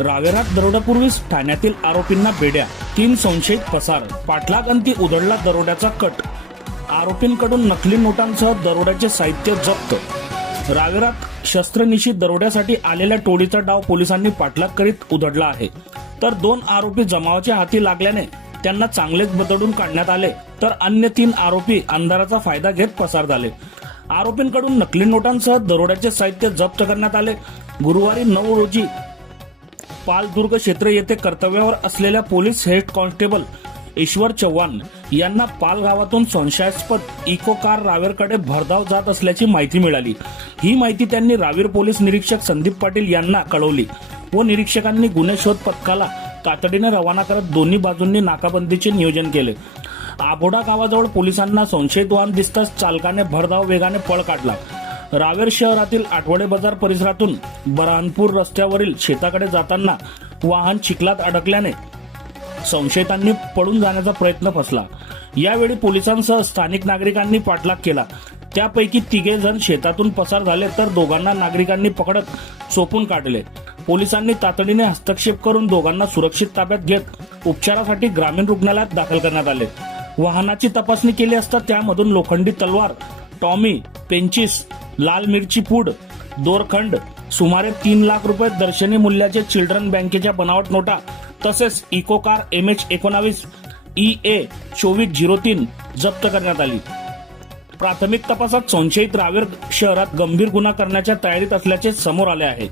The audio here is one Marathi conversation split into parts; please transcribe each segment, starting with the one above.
रावेरात दरोड्यापूर्वीच ठाण्यातील आरोपींना बेड्या, 3 संशयित पसार, पाठलागंती उधळला दरोड्याचा कट, आरोपींकडून नकली नोटांसह दरोड्याचे साहित्य जप्त. रावेरात शस्त्रनिशी दरोड्यासाठी आलेल्या टोळीचा डाव पोलिसांनी पाठलाग करीत उधळला आहे. तर 2 आरोपी जमावाच्या हाती लागल्याने त्यांना चांगलेच बदडून काढण्यात आले, तर अन्य 3 आरोपी अंधाराचा फायदा घेत पसार झाले. आरोपींकडून नकली नोटांसह दरोड्याचे साहित्य जप्त करण्यात आले. गुरुवारी 9 रोजी पालदुर्ग क्षेत्र येथे कर्तव्यावर असलेल्या पोलीस हेड कॉन्स्टेबल ईश्वर चव्हाण यांना पाल गावातून संशयास्पद इको कार रावेरकडे भरधाव जात असल्याची माहिती मिळाली. ही माहिती त्यांनी रावेर पोलीस निरीक्षक संदीप पाटील यांना कळवली व निरीक्षकांनी गुन्हे शोध पथकाला तातडीने रवाना करत दोन्ही बाजूंनी नाकाबंदीचे नियोजन केले. आभोडा गावाजवळ पोलिसांना संशयित वाहन दिसताच चालकाने भरधाव वेगाने पळ काढला. रावेर शहरातील आठवडे बाजार परिसरातून बऱ्हाणपूर रस्त्यावरील शेताकडे जाताना वाहन चिखलात अडकल्याने संशयितांनी पळून जाण्याचा प्रयत्न फसला. यावेळी पोलिसांसह स्थानिक नागरिकांनी पाठलाग केला. त्यापैकी 3 जण शेतातून पसार झाले, तर दोघांना नागरिकांनी पकडत चोपून काढले. पोलिसांनी तातडीने हस्तक्षेप करून दोघांना सुरक्षित ताब्यात घेत उपचारासाठी ग्रामीण रुग्णालयात दाखल करण्यात आले. वाहनाची तपासणी केली असता त्यामधून लोखंडी तलवार, टॉमी, पेंचिस, लाल मिरची पूड, दोरखंड, सुमारे 3 लाख रुपये दर्शनी मूल्याचे चिल्ड्रन बँकेच्या बनावट नोटा तसेच इको कार MH19 EA 2403 जप्त करण्यात आली. प्राथमिक तपासात संशयित रावेर शहरात गंभीर गुन्हा करण्याच्या तयारीत असल्याचे समोर आले आहे.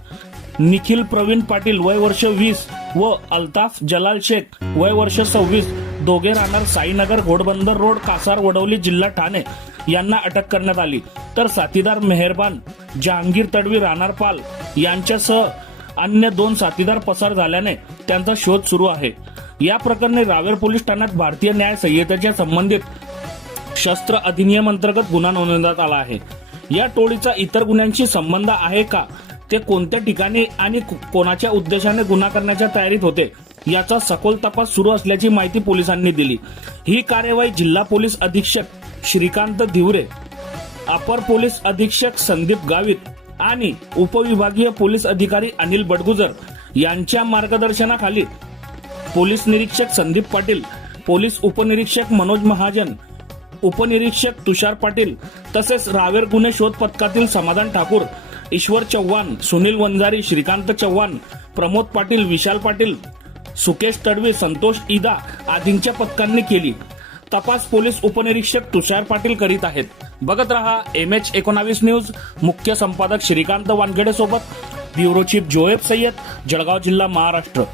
निखिल प्रवीण पाटील वय वर्ष 20 व अल्ताफ जलाल शेख वय वर्ष 26 दोघे राहणार साईनगर घोडबंदर रोड कासार वडवली जिल्हा ठाणे यांना अटक करण्यात आली. तर साथीदार मेहरबान जहांगीर तडवी राहणार पाल यांच्यासह अन्य 2 साथीदार पसार झाल्याने त्यांचा शोध सुरू आहे. या प्रकरणी रावेर पोलीस ठाण्यात भारतीय न्याय संहितेच्या संबंधित शस्त्र अधिनियम अंतर्गत गुन्हा नोंदवण्यात आला आहे. या टोळीचा इतर गुन्ह्यांशी संबंध आहे का, ते कोणत्या ठिकाणी आणि कोणाच्या उद्देशाने गुन्हा करण्याच्या तयारीत होते याचा सखोल तपास सुरू असल्याची माहिती पोलिसांनी दिली. ही कार्यवाही जिल्हा पोलीस अधीक्षक श्रीकांत धिवरे, अपर पोलीस अधीक्षक संदीप गावित आणि उपविभागीय पोलीस अधिकारी अनिल बडगुजर यांच्या मार्गदर्शनाखाली पोलीस निरीक्षक संदीप पाटील, पोलीस उपनिरीक्षक मनोज महाजन, उपनिरीक्षक तुषार पाटील तसेच रावेर गुन्हे शोध पथकातील समाधान ठाकूर, ईश्वर चव्हाण, सुनील वंजारी, श्रीकांत चव्हाण, प्रमोद पाटील, विशाल पाटील, सुकेश तडवी, संतोष ईदा आदींच्या पथकांनी केली. तपास पोलीस उपनिरीक्षक तुषार पाटील करीत आहेत. बघत रहा MH19 न्यूज. मुख्य संपादक श्रीकांत वानखेडे सोबत ब्युरो चीफ जोएब सय्यद, जळगाव जिल्हा, महाराष्ट्र.